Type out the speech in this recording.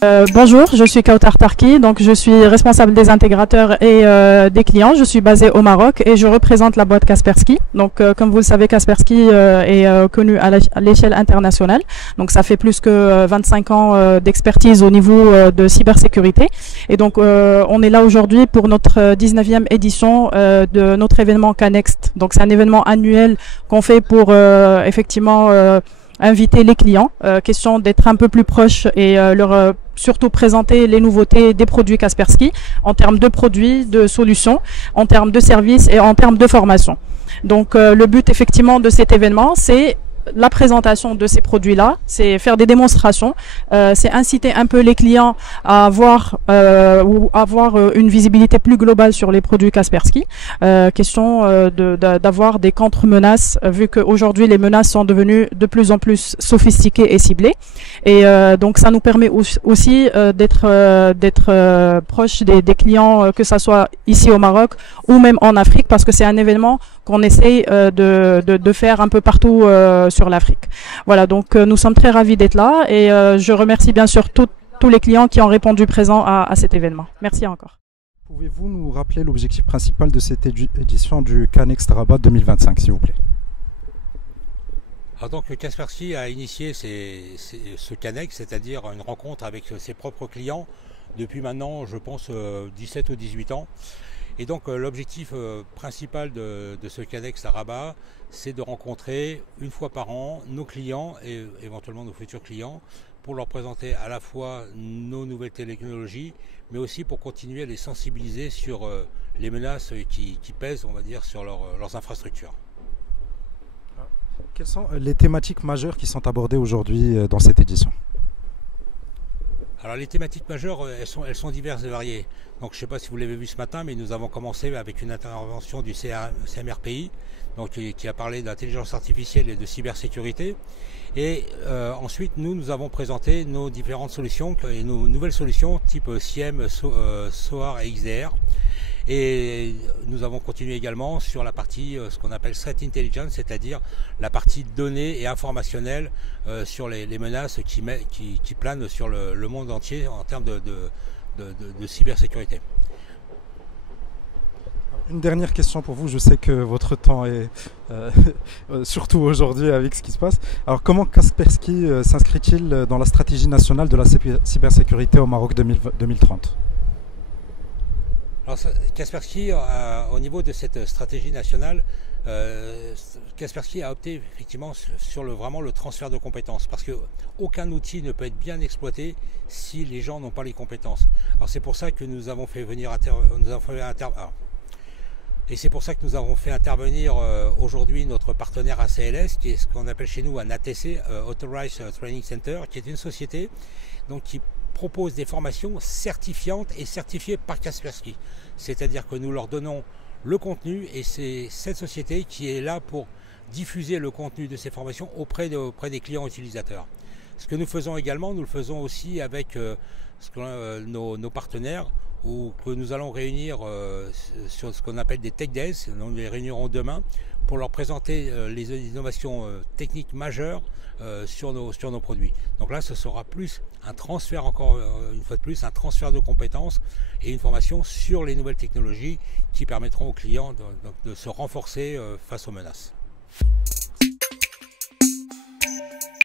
Bonjour, je suis Kautar Tarki, donc je suis responsable des intégrateurs et des clients. Je suis basée au Maroc et je représente la boîte Kaspersky. Donc, comme vous le savez, Kaspersky est connu à l'échelle internationale. Donc, ça fait plus que 25 ans d'expertise au niveau de cybersécurité. Et donc, on est là aujourd'hui pour notre 19e édition de notre événement K-Next. Donc, c'est un événement annuel qu'on fait pour effectivement inviter les clients, question d'être un peu plus proche et leur surtout présenter les nouveautés des produits Kaspersky en termes de produits, de solutions, en termes de services et en termes de formation. Donc le but effectivement de cet événement, c'est la présentation de ces produits-là, c'est faire des démonstrations, c'est inciter un peu les clients à avoir une visibilité plus globale sur les produits Kaspersky. Question d'avoir des contre-menaces, vu qu'aujourd'hui les menaces sont devenues de plus en plus sophistiquées et ciblées. Et donc ça nous permet aussi d'être proche des clients, que ça soit ici au Maroc ou même en Afrique, parce que c'est un événement qu'on essaye de faire un peu partout sur l'Afrique. Voilà, donc nous sommes très ravis d'être là et je remercie bien sûr tous les clients qui ont répondu présent à cet événement. Merci encore. Pouvez-vous nous rappeler l'objectif principal de cette édition du K-Next Rabat 2025, s'il vous plaît? Alors donc Kaspersky a initié ce K-Next, c'est-à-dire une rencontre avec ses propres clients depuis maintenant, je pense, 17 ou 18 ans. Et donc l'objectif principal de ce K-Next à Rabat, c'est de rencontrer une fois par an nos clients et éventuellement nos futurs clients pour leur présenter à la fois nos nouvelles technologies, mais aussi pour continuer à les sensibiliser sur les menaces qui pèsent, on va dire, sur leurs infrastructures. Quelles sont les thématiques majeures qui sont abordées aujourd'hui dans cette édition? Alors les thématiques majeures, elles sont diverses et variées. Donc je ne sais pas si vous l'avez vu ce matin, mais nous avons commencé avec une intervention du CMRPI, donc, qui a parlé d'intelligence artificielle et de cybersécurité. Et ensuite, nous avons présenté nos différentes solutions et nos nouvelles solutions type SIEM, SOAR et XDR. Et nous avons continué également sur la partie, ce qu'on appelle Threat Intelligence, c'est-à-dire la partie données et informationnelle sur les menaces qui planent sur le monde entier en termes de cybersécurité. Une dernière question pour vous, je sais que votre temps est surtout aujourd'hui avec ce qui se passe. Alors comment Kaspersky s'inscrit-il dans la stratégie nationale de la cybersécurité au Maroc 2030 ? Alors Kaspersky, au niveau de cette stratégie nationale, Kaspersky a opté effectivement sur vraiment le transfert de compétences, parce qu'aucun outil ne peut être bien exploité si les gens n'ont pas les compétences. Alors c'est pour ça que nous avons fait venir nous avons fait intervenir aujourd'hui notre partenaire ACLS, qui est ce qu'on appelle chez nous un ATC, Authorized Training Center, qui est une société donc, qui propose des formations certifiantes et certifiées par Kaspersky. C'est-à-dire que nous leur donnons le contenu et c'est cette société qui est là pour diffuser le contenu de ces formations auprès des clients utilisateurs. Ce que nous faisons également, nous le faisons aussi avec nos partenaires, où que nous allons réunir sur ce qu'on appelle des Tech Days. Nous les réunirons demain pour leur présenter les innovations techniques majeures sur nos produits. Donc là, ce sera plus un transfert, encore une fois de plus, un transfert de compétences et une formation sur les nouvelles technologies qui permettront aux clients de se renforcer face aux menaces.